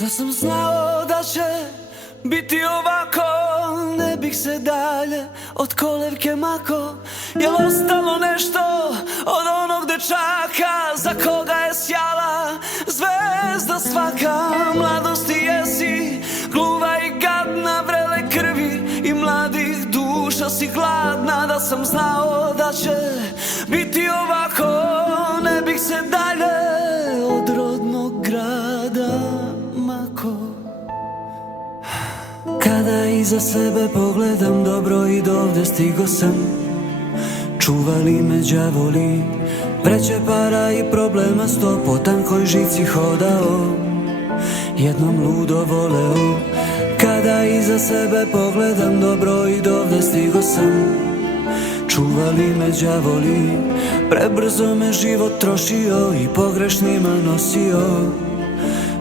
Da sam znao da će biti ovako, ne bih se dalje od kolevke mako. Jel ostalo nešto od onog dečaka za koga je sjala zvezda svaka? Mladosti jesi gluva i gadna, vrele krvi i mladih duša si gladna. Da sam znao da će biti ovako, ne bih se dalje od rodnog grada mako. Kada iza sebe pogledam dobro i dovde stigo sam, čuvali me đavoli, vreće para i problema sto, po tankoj žici hodao, jednom ludo voleo. Kada iza sebe pogledam dobro i dovde stigo sam, čuvali me đavoli, prebrzo me život trošio i pogrešnima nosio.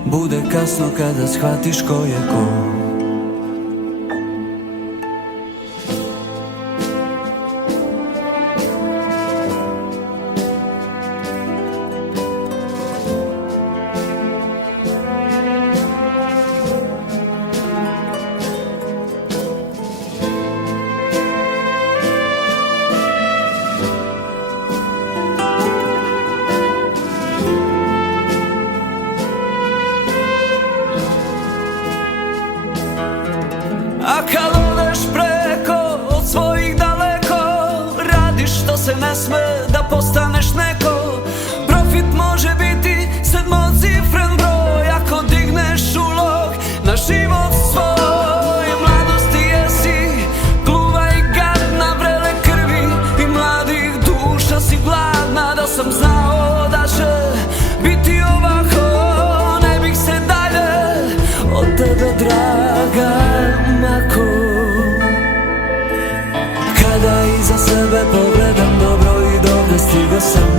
Bude kasno kada shvatiš ko je ko. A kad odeš preko od svojih daleko, radiš što se ne sme da postaneš neko. Profit može biti sedmocifren broj ako digneš ulog na život svoj. Mladosti jesi gluva i gadna, vrele krvi i mladih duša si gladna. Da sam znao da će biti ovako, ne bih se dalje od tebe draga mako. Kada iza sebe pogledam dobro i dovde stigo sam,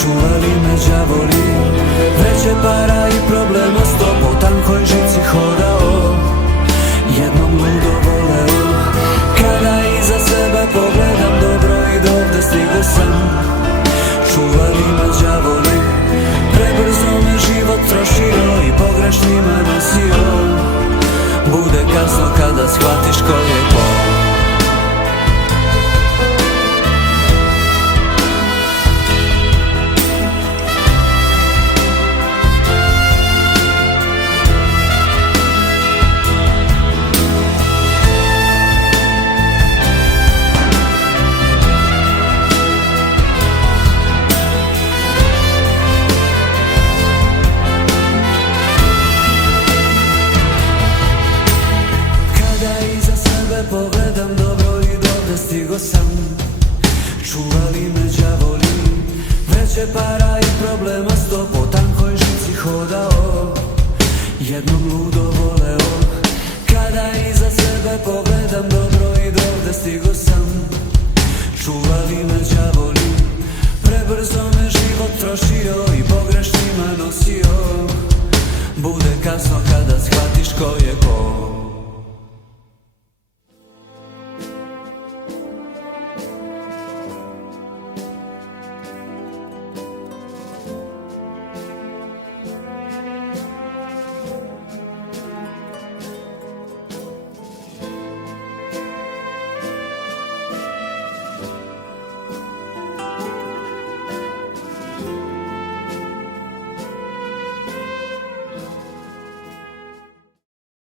čuvali me đavoli, vreće para i problema sto, po tankoj žici hoda.